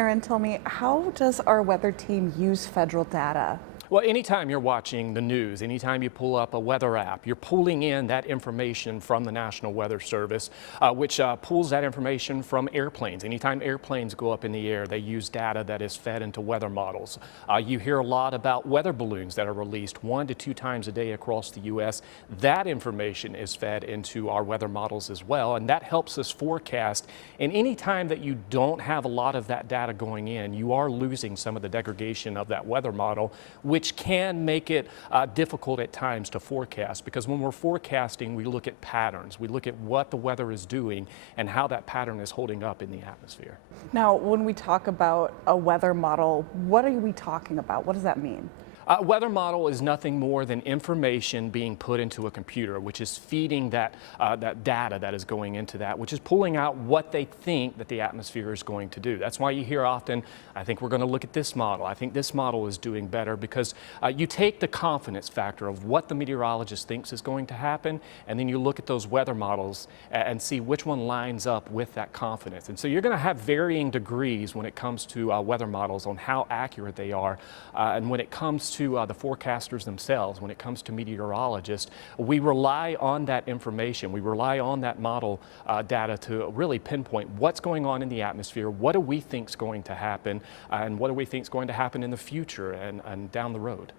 Aaron, tell me, how does our weather team use federal data? Well, anytime you're watching the news, anytime you pull up a weather app, you're pulling in that information from the National Weather Service, which pulls that information from airplanes. Anytime airplanes go up in the air, they use data that is fed into weather models. You hear a lot about weather balloons that are released 1 to 2 times a day across the U.S. That information is fed into our weather models as well, and that helps us forecast. And anytime that you don't have a lot of that data going in, you are losing some of the degradation of that weather model, which can make it difficult at times to forecast, because when we're forecasting, we look at patterns. We look at what the weather is doing and how that pattern is holding up in the atmosphere. Now, when we talk about a weather model, what are we talking about? What does that mean? Weather model is nothing more than information being put into a computer, which is feeding that data that is going into that, which is pulling out what they think that the atmosphere is going to do. That's why you hear often, I think we're going to look at this model. I think this model is doing better, because you take the confidence factor of what the meteorologist thinks is going to happen, and then you look at those weather models and see which one lines up with that confidence. And so you're going to have varying degrees when it comes to weather models on how accurate they are, and when it comes to the forecasters themselves, when it comes to meteorologists, we rely on that information. We rely on that model data to really pinpoint what's going on in the atmosphere, what do we think is going to happen, and what do we think is going to happen in the future and down the road.